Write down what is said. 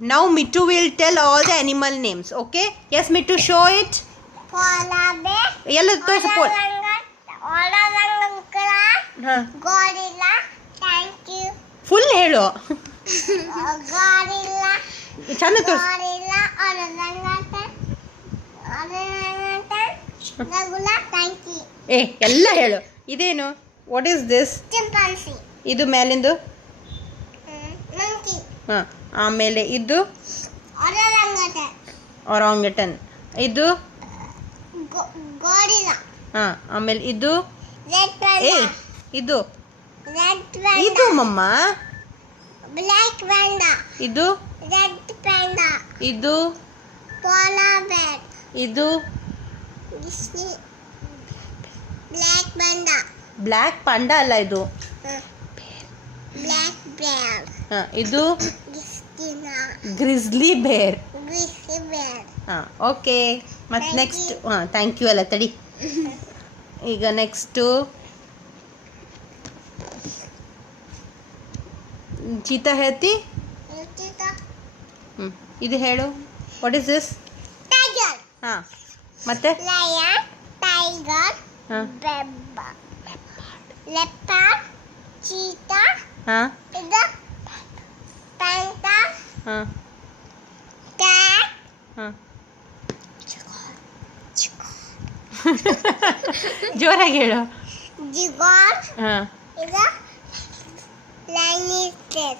Now Mittu will tell all the animal names. Okay? Yes, Mittu, show it. Polar bear. ಎಲ್ಲ ತೋರಿಸು. Gorilla. Thank you. Full ಹೇಳು. Gorilla. ಚಂದ ತೋರಿಸು. Gorilla. Orangutan. Regular. Thank you. ಎಲ್ಲ ಹೇಳು. ಇದೇನು? What is this? Chimpanzee. ಇದು ಮೇಲಿಂದು. Monkey. ಹಾಂ, ಆಮೇಲೆ ಇದು Orangutan. ಒರಾಂಗಟನ್. ಇದು Gorilla. ಹಾಂ, ಆಮೇಲೆ ಇದು Red panda. ಇದು Red panda. ಇದು ಮಮ್ಮ. Black panda. ಇದು Red panda. ಇದು Polar bear. ಇದು Black panda. ಬ್ಲ್ಯಾಕ್ ಪಾಂಡಾ ಅಲ್ಲ ಇದು. Black bear. ಹಾಂ, ಇದು Gistina. ಗ್ರಿಸ್ಲಿ ಬೇರ್. Grizzly bear. ಹಾಂ, ಓಕೆ. ಮತ್ತು Thank ನೆಕ್ಸ್ಟ್ you. ಹಾಂ, ಥ್ಯಾಂಕ್ ಯು ಅಲ್ಲ ತಡಿ. ಈಗ ನೆಕ್ಸ್ಟು ಚೀತಾ ಹೇಳ್ತಿ. ಇದು ಹೇಳು. What is this? Tiger. ಹಾಂ, ಮತ್ತೆ Lion. Tiger. ಹಾಂ Leopard. Cheetah. ಹಾಂ ಇದು panda. ಹಾಂ Cat. ಹಾಂ ಜೋರಾಗಿ ಹೇಳು. Jaguar. ಹಾಂ ಇದು lion.